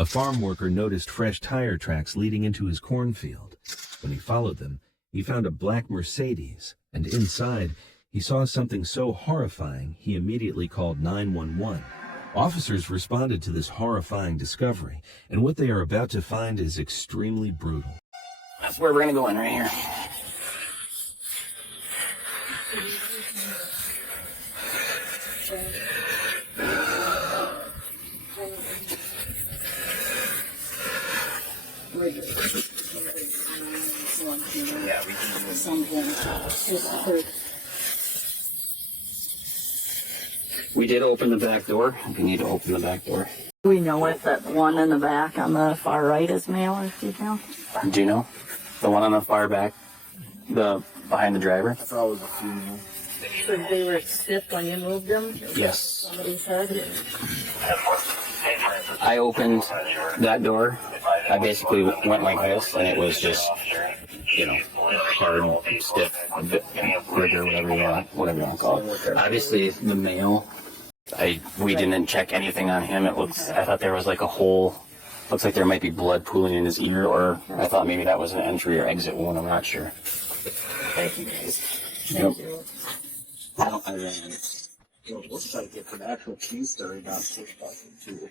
A farm worker noticed fresh tire tracks leading into his cornfield. When he followed them, he found a black Mercedes, and inside, he saw something so horrifying he immediately called 911. Officers responded to this horrifying discovery, and what they are about to find is extremely brutal. That's where we're going to go in, right here. Yeah, we can do something. We did open the back door. We need to open the back door. Do we know if that one in the back on the far right is male or female? Do you know? The one on the far back? The behind the driver? I thought it was a female. So they were stiff when you moved them? Yes. Somebody said? I opened that door. I basically went like this, and it was just, you know, hard, stiff, rigor, whatever you want to call it. Obviously, the male, we didn't check anything on him. I thought there was like a hole. Looks like there might be blood pooling in his ear, or I thought maybe that was an entry or exit wound. I'm not sure. Thank you, guys. Yep. I ran. It looks like it's an actual key story about push button too.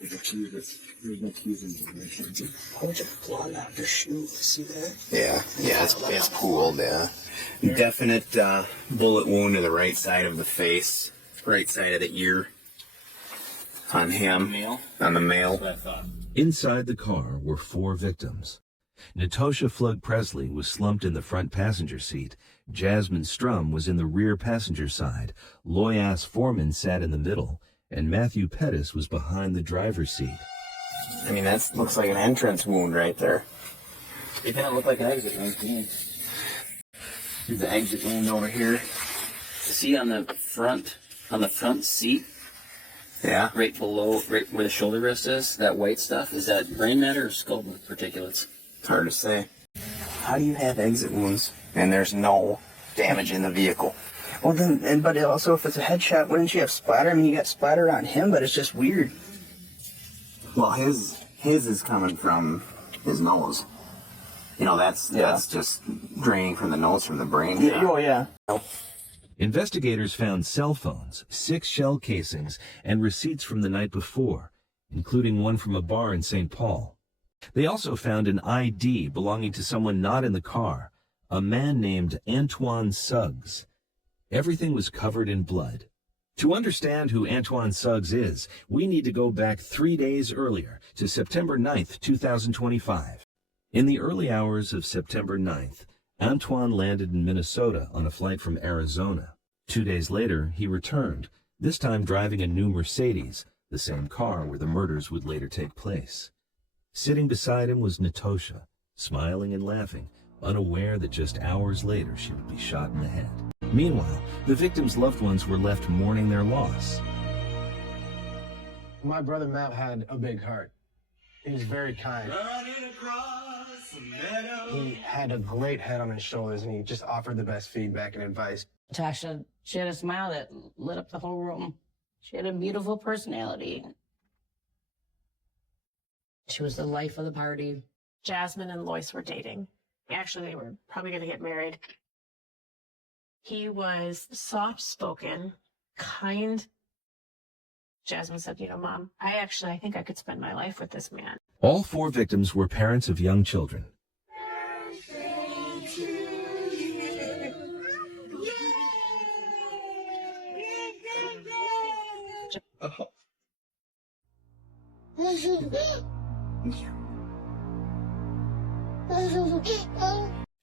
There's a key there's no keys in the ignition. A bunch of blood out your shoe. See that? Yeah, it's pooled, yeah. Definite bullet wound to the right side of the face, right side of the ear on him, on the male. Inside the car were 4 victims. Natosha Flug Presley was slumped in the front passenger seat. Jasmine Strum was in the rear passenger side. Loyas Foreman sat in the middle, and Matthew Pettis was behind the driver's seat. I mean, that looks like an entrance wound right there. It didn't look like an exit wound to me. Here's the exit wound over here. See on the front seat? Yeah. Right below, right where the shoulder rest is, that white stuff, is that brain matter or skull particulates? It's hard to say. How do you have exit wounds and there's no damage in the vehicle? Well then, but also if it's a headshot, wouldn't you have splatter? I mean, you got splatter on him, but it's just weird. Well, his is coming from his nose. You know, that's just draining from the nose from the brain. Yeah, oh yeah. Investigators found cell phones, 6 shell casings, and receipts from the night before, including one from a bar in St. Paul. They also found an ID belonging to someone not in the car, a man named Antoine Suggs. Everything was covered in blood. To understand who Antoine Suggs is, we need to go back 3 days earlier to September 9th, 2025. In the early hours of September 9th, Antoine landed in Minnesota on a flight from Arizona. 2 days later, he returned, this time driving a new Mercedes, the same car where the murders would later take place. Sitting beside him was Natosha, smiling and laughing, unaware that just hours later she would be shot in the head. Meanwhile, the victims' loved ones were left mourning their loss. My brother Matt had a big heart. He was very kind. He had a great head on his shoulders, and he just offered the best feedback and advice. Tasha, she had a smile that lit up the whole room. She had a beautiful personality. She was the life of the party. Jasmine and Lois were dating. Actually, they were probably going to get married. He was soft-spoken, kind. Jasmine said, you know, Mom, I think I could spend my life with this man. All 4 victims were parents of young children.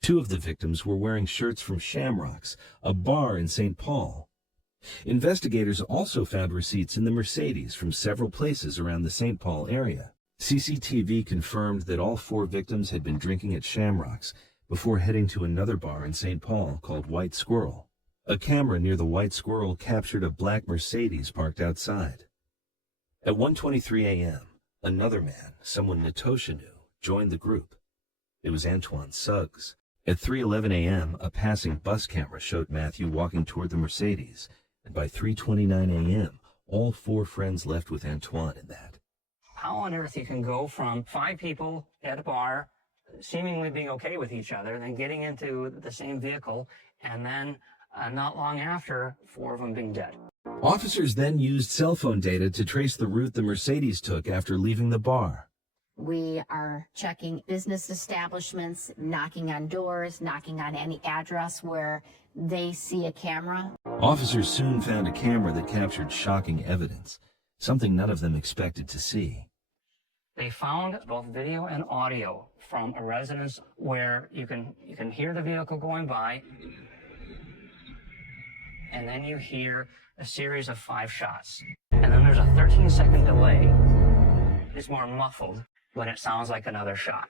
Two of the victims were wearing shirts from Shamrocks, a bar in St. Paul. Investigators also found receipts in the Mercedes from several places around the St. Paul area. CCTV confirmed that all 4 victims had been drinking at Shamrocks before heading to another bar in St. Paul called White Squirrel. A camera near the White Squirrel captured a black Mercedes parked outside. At 1:23 a.m., another man, someone Natosha knew, joined the group. It was Antoine Suggs. At 3:11 a.m., a passing bus camera showed Matthew walking toward the Mercedes, and by 3:29 a.m., all 4 friends left with Antoine in that. how on earth you can go from 5 people at a bar seemingly being okay with each other, then getting into the same vehicle, and then not long after, 4 of them being dead. Officers then used cell phone data to trace the route the Mercedes took after leaving the bar. We are checking business establishments, knocking on doors, knocking on any address where they see a camera. Officers soon found a camera that captured shocking evidence, something none of them expected to see. They found both video and audio from a residence where you can hear the vehicle going by, and then you hear a series of 5 shots. And then there's a 13-second delay. It's more muffled when it sounds like another shot.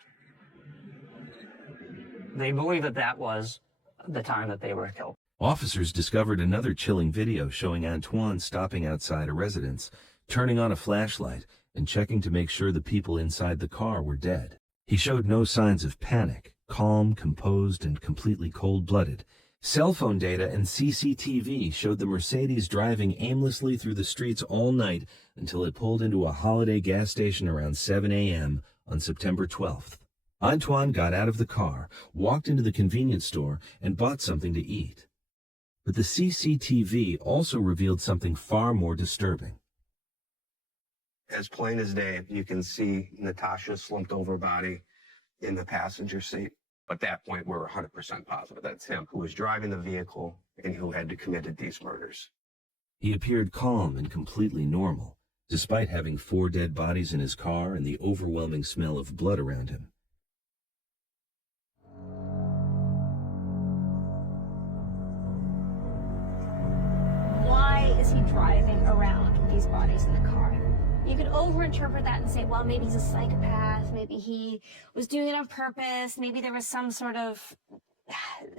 They believe that that was the time that they were killed. Officers discovered another chilling video showing Antoine stopping outside a residence, turning on a flashlight, and checking to make sure the people inside the car were dead. He showed no signs of panic, calm, composed, and completely cold-blooded. Cell phone data and CCTV showed the Mercedes driving aimlessly through the streets all night until it pulled into a Holiday gas station around 7 a.m. on September 12th. Antoine got out of the car, walked into the convenience store, and bought something to eat. But the CCTV also revealed something far more disturbing. As plain as day, you can see Natasha's slumped over body in the passenger seat. At that point, we're 100% positive that's him who was driving the vehicle and who had committed these murders. He appeared calm and completely normal, despite having 4 dead bodies in his car and the overwhelming smell of blood around him. Why is he driving around with these bodies in the car? You could overinterpret that and say, well, maybe he's a psychopath, maybe he was doing it on purpose, maybe there was some sort of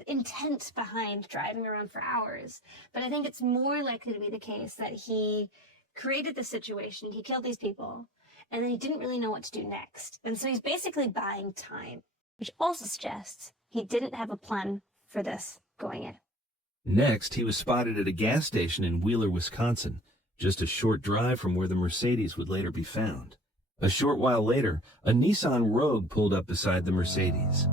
intent behind driving around for hours. But I think it's more likely to be the case that he created the situation, he killed these people, and then he didn't really know what to do next. And so he's basically buying time, which also suggests he didn't have a plan for this going in. Next, he was spotted at a gas station in Wheeler, Wisconsin, just a short drive from where the Mercedes would later be found. A short while later, a Nissan Rogue pulled up beside the Mercedes.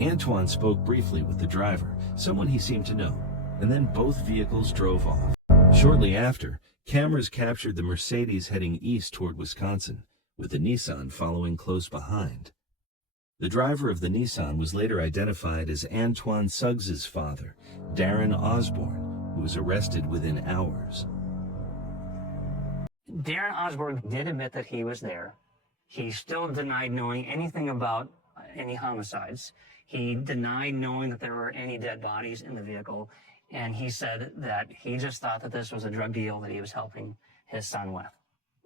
Antoine spoke briefly with the driver, someone he seemed to know, and then both vehicles drove off. Shortly after, cameras captured the Mercedes heading east toward Wisconsin, with the Nissan following close behind. The driver of the Nissan was later identified as Antoine Suggs's father, Darren Osborne, who was arrested within hours. Darren Osborne did admit that he was there. He still denied knowing anything about any homicides. He denied knowing that there were any dead bodies in the vehicle. And he said that he just thought that this was a drug deal that he was helping his son with.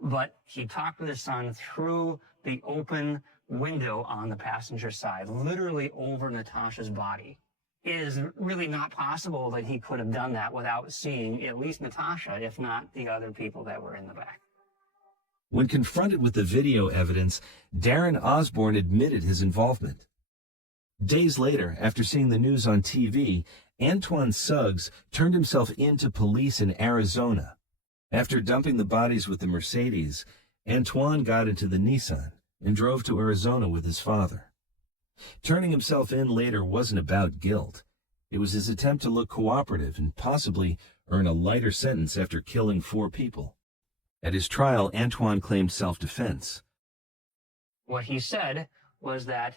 But he talked with his son through the open window on the passenger side, literally over Natasha's body. It is really not possible that he could have done that without seeing at least Natasha, if not the other people that were in the back. When confronted with the video evidence, Darren Osborne admitted his involvement. Days later, after seeing the news on TV, Antoine Suggs turned himself in to police in Arizona. After dumping the bodies with the Mercedes, Antoine got into the Nissan and drove to Arizona with his father. Turning himself in later wasn't about guilt. It was his attempt to look cooperative and possibly earn a lighter sentence after killing 4 people. At his trial, Antoine claimed self-defense. What he said was that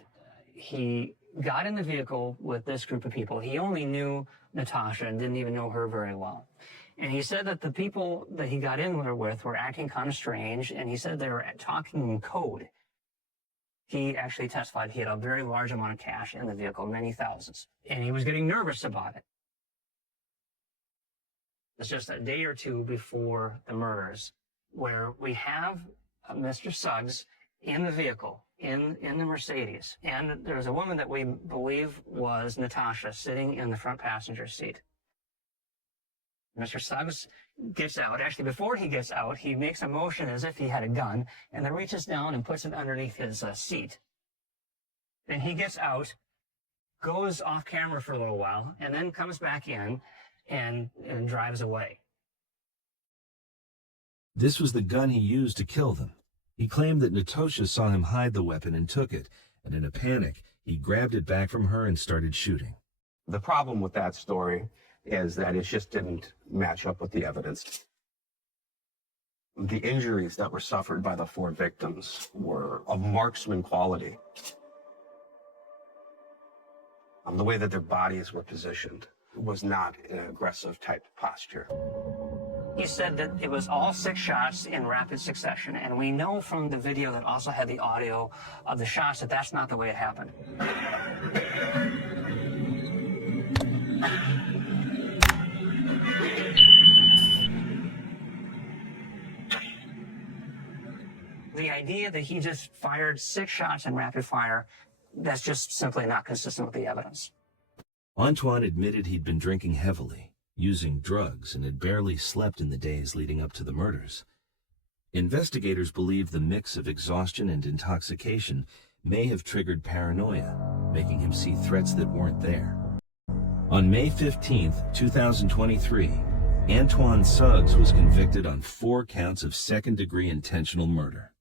he got in the vehicle with this group of people. He only knew Natasha and didn't even know her very well. And he said that the people that he got in there with were acting kind of strange, and he said they were talking in code. He actually testified he had a very large amount of cash in the vehicle, many thousands, and he was getting nervous about it. It's just a day or two before the murders where we have Mr. Suggs in the vehicle, in the Mercedes, and there's a woman that we believe was Natasha sitting in the front passenger seat. Mr. Suggs gets out. Actually, before he gets out, he makes a motion as if he had a gun, and then reaches down and puts it underneath his seat. Then he gets out, goes off camera for a little while, and then comes back in and drives away. This was the gun he used to kill them. He claimed that Natosha saw him hide the weapon and took it, and in a panic, he grabbed it back from her and started shooting. The problem with that story is that it just didn't match up with the evidence. The injuries that were suffered by the 4 victims were of marksman quality. The way that their bodies were positioned was not an aggressive type posture. He said that it was all 6 shots in rapid succession, and we know from the video that also had the audio of the shots that that's not the way it happened. The idea that he just fired 6 shots in rapid fire, that's just simply not consistent with the evidence. Antoine admitted he'd been drinking heavily, using drugs, and had barely slept in the days leading up to the murders. Investigators believe the mix of exhaustion and intoxication may have triggered paranoia, making him see threats that weren't there. On May 15, 2023, Antoine Suggs was convicted on 4 counts of second-degree intentional murder.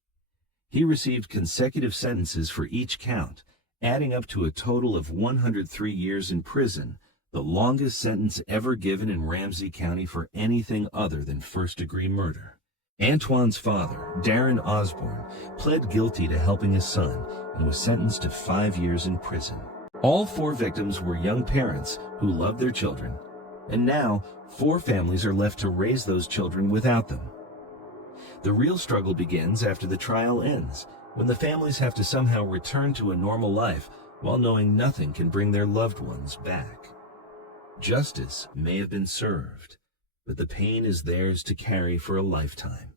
He received consecutive sentences for each count, adding up to a total of 103 years in prison, the longest sentence ever given in Ramsey County for anything other than first-degree murder. Antoine's father, Darren Osborne, pled guilty to helping his son and was sentenced to 5 years in prison. All 4 victims were young parents who loved their children, and now 4 families are left to raise those children without them. The real struggle begins after the trial ends, when the families have to somehow return to a normal life while knowing nothing can bring their loved ones back. Justice may have been served, but the pain is theirs to carry for a lifetime.